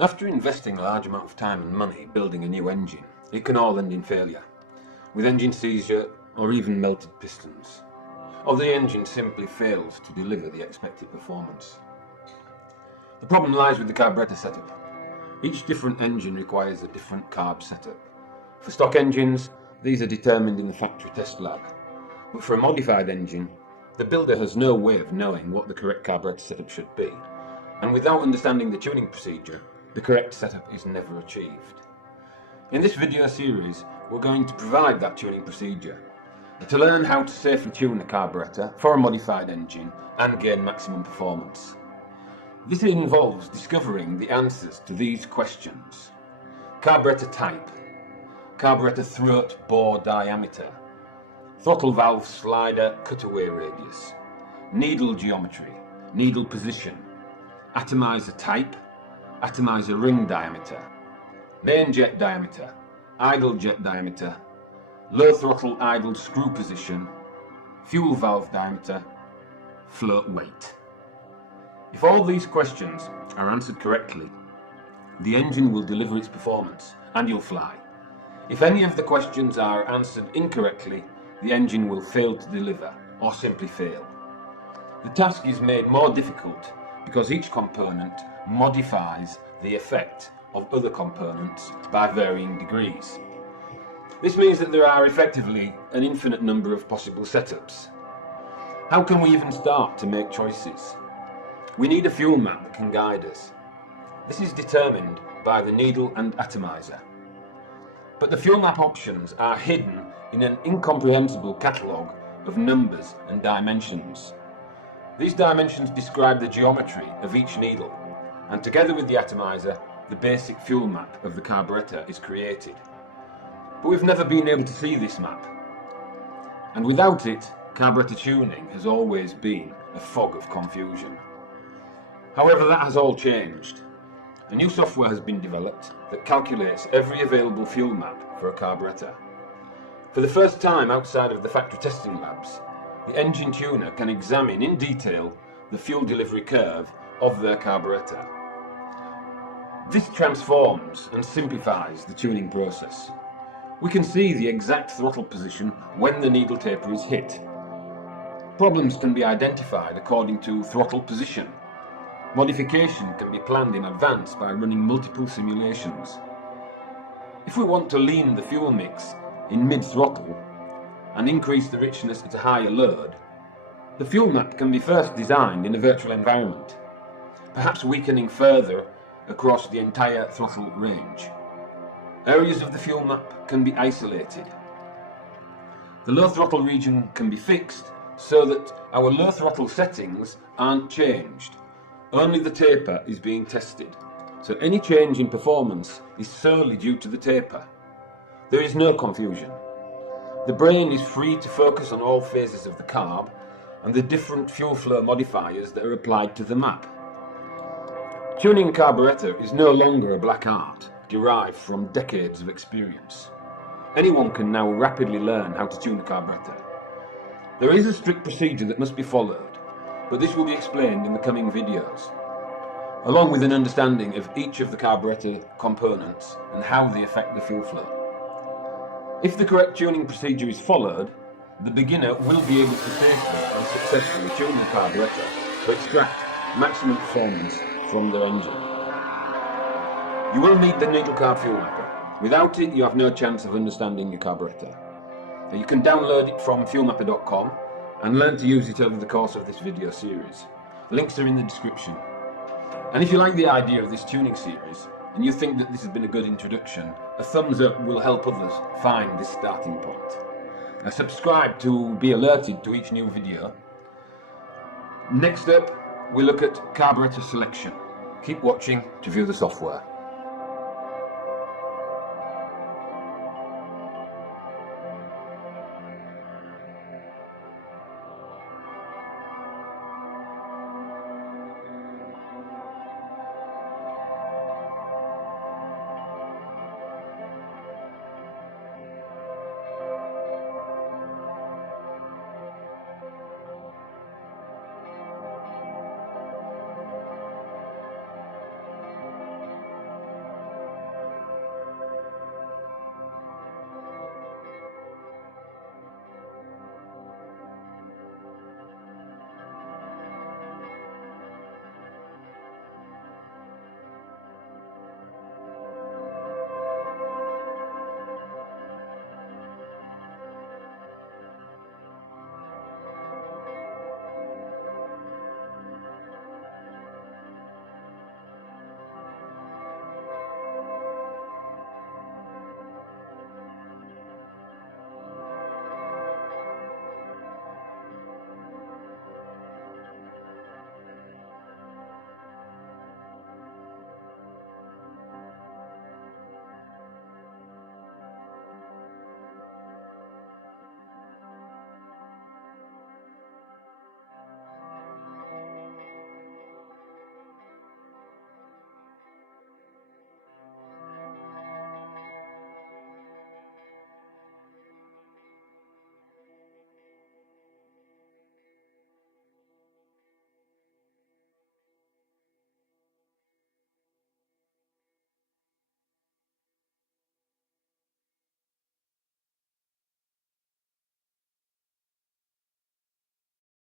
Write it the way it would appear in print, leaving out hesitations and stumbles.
After investing a large amount of time and money building a new engine, it can all end in failure, with engine seizure or even melted pistons, or the engine simply fails to deliver the expected performance. The problem lies with the carburetor setup. Each different engine requires a different carb setup. For stock engines, these are determined in the factory test lab, but for a modified engine, the builder has no way of knowing what the correct carburetor setup should be, and without understanding the tuning procedure, the correct setup is never achieved. In this video series, we're going to provide that tuning procedure to learn how to safely tune a carburetor for a modified engine and gain maximum performance. This involves discovering the answers to these questions: carburetor type, carburetor throat bore diameter, throttle valve slider cutaway radius, needle geometry, needle position, atomizer type, atomizer ring diameter, main jet diameter, idle jet diameter, low throttle idle screw position, fuel valve diameter, float weight. If all these questions are answered correctly, the engine will deliver its performance and you'll fly. If any of the questions are answered incorrectly, the engine will fail to deliver or simply fail. The task is made more difficult because each component modifies the effect of other components by varying degrees. This means that there are effectively an infinite number of possible setups. How can we even start to make choices? We need a fuel map that can guide us. This is determined by the needle and atomizer. But the fuel map options are hidden in an incomprehensible catalogue of numbers and dimensions. These dimensions describe the geometry of each needle, and together with the atomizer, the basic fuel map of the carburetor is created. But we've never been able to see this map, and without it, carburetor tuning has always been a fog of confusion. However, that has all changed. A new software has been developed that calculates every available fuel map for a carburetor. For the first time outside of the factory testing labs, the engine tuner can examine in detail the fuel delivery curve of their carburetor. This transforms and simplifies the tuning process. We can see the exact throttle position when the needle taper is hit. Problems can be identified according to throttle position. Modification can be planned in advance by running multiple simulations. If we want to lean the fuel mix in mid-throttle and increase the richness at a higher load, the fuel map can be first designed in a virtual environment, perhaps weakening further across the entire throttle range. Areas of the fuel map can be isolated. The low throttle region can be fixed so that our low throttle settings aren't changed. Only the taper is being tested, so any change in performance is solely due to the taper. There is no confusion. The brain is free to focus on all phases of the carb and the different fuel flow modifiers that are applied to the map. Tuning a carburetor is no longer a black art derived from decades of experience. Anyone can now rapidly learn how to tune a carburetor. There is a strict procedure that must be followed, but this will be explained in the coming videos, along with an understanding of each of the carburetor components and how they affect the fuel flow. If the correct tuning procedure is followed, the beginner will be able to safely and successfully tune the carburetor to extract maximum performance from their engine. You will need the needle carb fuel mapper. Without it, you have no chance of understanding your carburetor. You can download it from fuelmapper.com and learn to use it over the course of this video series. Links are in the description. And if you like the idea of this tuning series, and you think that this has been a good introduction, a thumbs up will help others find this starting point. Subscribe to be alerted to each new video. Next up, we look at carburetor selection. Keep watching to view the software.